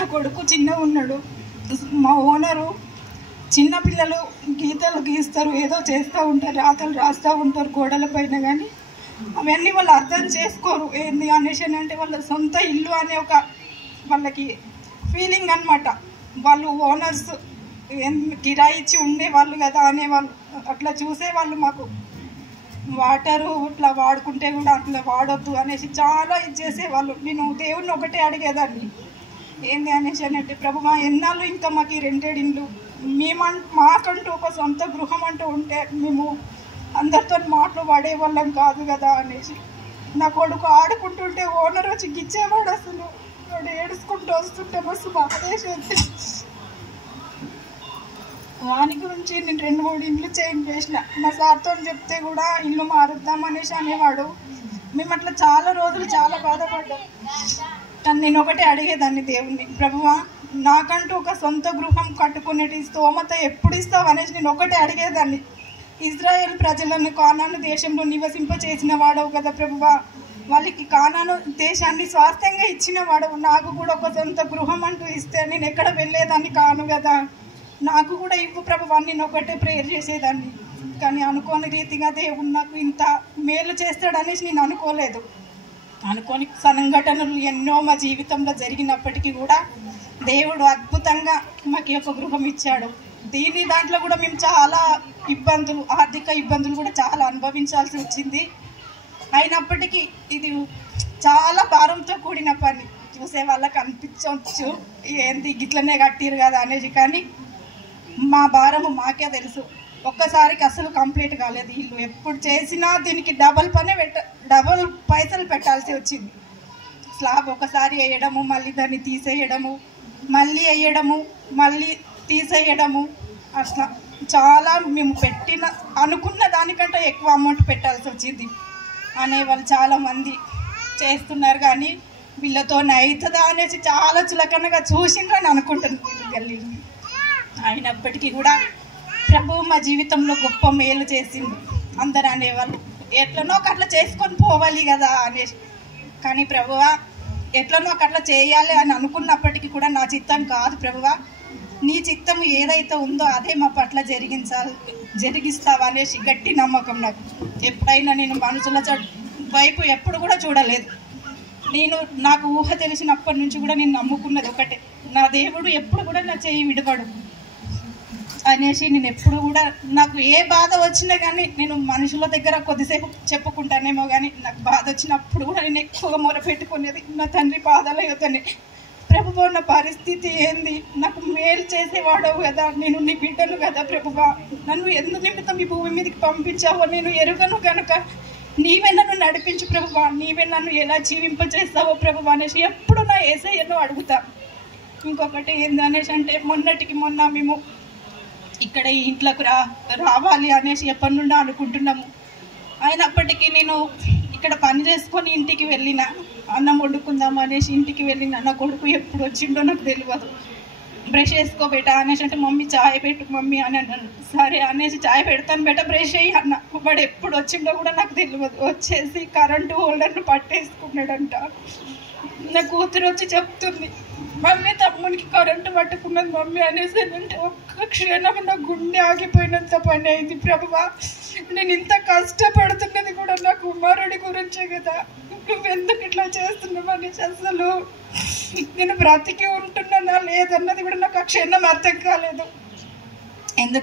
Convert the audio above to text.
నా కొడుకు చిన్నగా ఉన్నాడు. మా ఓనరు చిన్న పిల్లలు గీతలు గీస్తారు, ఏదో చేస్తూ ఉంటారు, రాతలు రాస్తూ ఉంటారు గోడల పైన. కానీ అవన్నీ వాళ్ళు అర్థం చేసుకోరు. ఏంది అనేసి అంటే వాళ్ళ సొంత ఇల్లు అనే ఒక వాళ్ళకి ఫీలింగ్ అనమాట. వాళ్ళు ఓనర్స్ కిరాయి ఇచ్చి ఉండేవాళ్ళు కదా అనేవాళ్ళు. అట్లా చూసేవాళ్ళు. మాకు వాటరు ఇట్లా వాడుకుంటే కూడా అట్లా వాడొద్దు అనేసి చాలా ఇది చేసేవాళ్ళు. నేను దేవుణ్ణి ఒకటే అడిగేదాన్ని, ఏంది అనేసి అంటే ప్రభువా ఎన్నాళ్ళు ఇంకా మాకు ఈ రెంటెడ్ ఇండ్లు, మాకంటూ ఒక సొంత గృహం అంటూ ఉంటే మేము అందరితో మాటలు పడేవాళ్ళం కాదు కదా అనేసి. నా కొడుకు ఆడుకుంటుంటే ఓనర్ వచ్చి గిచ్చేవాడు. అసలు వాడు ఏడుచుకుంటూ వస్తుంటే మస్తు బాధేసేది. వాని గురించి నేను 2-3 ఇండ్లు చేంజ్ చేసిన. మా సార్తో చెప్తే కూడా ఇల్లు మారుద్దాం అనేసి అనేవాడు. మేము అట్లా చాలా రోజులు చాలా బాధపడ్డాం. కానీ నేను ఒకటే అడిగేదాన్ని దేవుణ్ణి, ప్రభువా నాకంటూ ఒక సొంత గృహం కట్టుకునేటి స్తోమత ఎప్పుడు ఇస్తావు అనేసి నేను ఒకటే అడిగేదాన్ని. ఇజ్రాయేల్ ప్రజలను కానాను దేశంలో నివసింపచేసిన వాడవు కదా ప్రభువా, వాళ్ళకి కానాను దేశాన్ని స్వాస్థ్యంగా ఇచ్చిన వాడవు. నాకు కూడా ఒక సొంత గృహం అంటూ ఇస్తే నేను ఎక్కడ వెళ్ళేదాన్ని కాను కదా, నాకు కూడా ఇవ్వు ప్రభువా, నేను ఒకటే ప్రేయర్ చేసేదాన్ని. కానీ అనుకోని రీతిగా దేవుడు నాకు ఇంత మేలు చేస్తాడనేసి నేను అనుకోలేదు. అనుకోని సంఘటనలు ఎన్నో మా జీవితంలో జరిగినప్పటికీ కూడా దేవుడు అద్భుతంగా మాకు ఒక గృహం ఇచ్చాడు. దాంట్లో కూడా మేము చాలా ఇబ్బందులు, ఆర్థిక ఇబ్బందులు కూడా చాలా అనుభవించాల్సి వచ్చింది. అయినప్పటికీ ఇది చాలా భారంతో కూడిన పని. చూసే వాళ్ళకి అనిపించవచ్చు ఏంది గిట్లనే కట్టిరు కదా అనేసి. కానీ మా భారము మాకే తెలుసు. ఒక్కసారికి అసలు కంప్లీట్ కాలేదు ఇల్లు. ఎప్పుడు చేసినా దీనికి డబల్ పైసలు పెట్టాల్సి వచ్చింది. స్లాబ్ ఒకసారి వేయడము, మళ్ళీ దాన్ని తీసేయడము, మళ్ళీ వేయడము, మళ్ళీ తీసేయడము, అట్లా చాలా మేము అనుకున్న దానికంటే ఎక్కువ అమౌంట్ పెట్టాల్సి వచ్చింది అనేవాళ్ళు చాలామంది చేస్తున్నారు. కానీ వీళ్ళతో అవుతుందా అనేసి చాలా చులకనగా చూసిండ్రని అనుకుంటున్నాను గల్లీలు. అయినప్పటికీ కూడా ప్రభు మా జీవితంలో గొప్ప మేలు చేసింది. అందరు అనేవాళ్ళు ఎట్లనో అట్లా చేసుకొని పోవాలి కదా అనేసి. కానీ ప్రభువా ఎట్లనో అట్లా చేయాలి అని అనుకున్నప్పటికీ కూడా నా చిత్తం కాదు ప్రభువా, నీ చిత్తం ఏదైతే ఉందో అదే మా పట్ల జరిగిస్తావా అనేసి గట్టి నమ్మకం నాకు. ఎప్పుడైనా నేను మనుషుల వైపు ఎప్పుడు కూడా చూడలేదు. నాకు ఊహ తెలిసినప్పటి నుంచి కూడా నేను నమ్ముకున్నది ఒకటే, నా దేవుడు ఎప్పుడు కూడా నా చేయి విడవడు అనేసి. నేను ఎప్పుడు కూడా నాకు ఏ బాధ వచ్చినా కానీ నేను మనుషుల దగ్గర కొద్దిసేపు చెప్పుకుంటానేమో, కానీ నాకు బాధ వచ్చినప్పుడు కూడా నేను ఎక్కువగా మొరపెట్టుకునేది నా తండ్రి బాధలో యుద్ధని. ప్రభువా నా పరిస్థితి ఏంది, నాకు మేలు చేసేవాడవు కదా, నేను నీ బిడ్డను కదా ప్రభువా, నన్ను ఎందుకు నిమిత్తం ఈ భూమి మీదకి పంపించావో నేను ఎరుగను కనుక నీవే నన్ను నడిపించు ప్రభువా, నీవే నన్ను ఎలా జీవింపచేస్తావో ప్రభువా అనేసి ఎప్పుడు నా యేసయ్యను అడుగుతా. ఇంకొకటి ఏంది అనేసి అంటే మొన్నటికి మొన్న మేము ఇక్కడ ఈ ఇంట్లోకి రావాలి అనేసి ఎప్పటి నుండో అనుకుంటున్నాము. అయినప్పటికీ నేను ఇక్కడ పని చేసుకొని ఇంటికి వెళ్ళిన, అన్నం వండుకుందాం అనేసి ఇంటికి వెళ్ళిన. నా కొడుకు ఎప్పుడు వచ్చిండో నాకు తెలియదు. బ్రష్ వేసుకోబెట్టా అనేసి అంటే మమ్మీ చాయ్ పెట్టు మమ్మీ అని అన్నాను. సరే అనేసి చాయ్ పెడతాను బెట బ్రష్ అయ్యి అన్న. వాడు ఎప్పుడు వచ్చిండో కూడా నాకు తెలియదు. వచ్చేసి కరెంటు హోల్డర్ను పట్టేసుకున్నాడంట. నా కూతురు వచ్చి చెప్తుంది, మమ్మీ తమ్మునికి కరెంటు పట్టుకున్నది మమ్మీ అనేసి అంటే ఒక్క క్షణం నా గుండె ఆగిపోయినంత పని అయింది. ప్రభువా నేను ఇంత కష్టపడుతున్నది కూడా నా కుమారుడి గురించే కదా, నువ్వెందుకు ఇట్లా చేస్తున్నావు అనేసి. అసలు నేను బ్రతికి ఉంటున్నానా లేదన్నది కూడా నాకు ఆ క్షణం అర్థం కాలేదు. ఎందుకంటే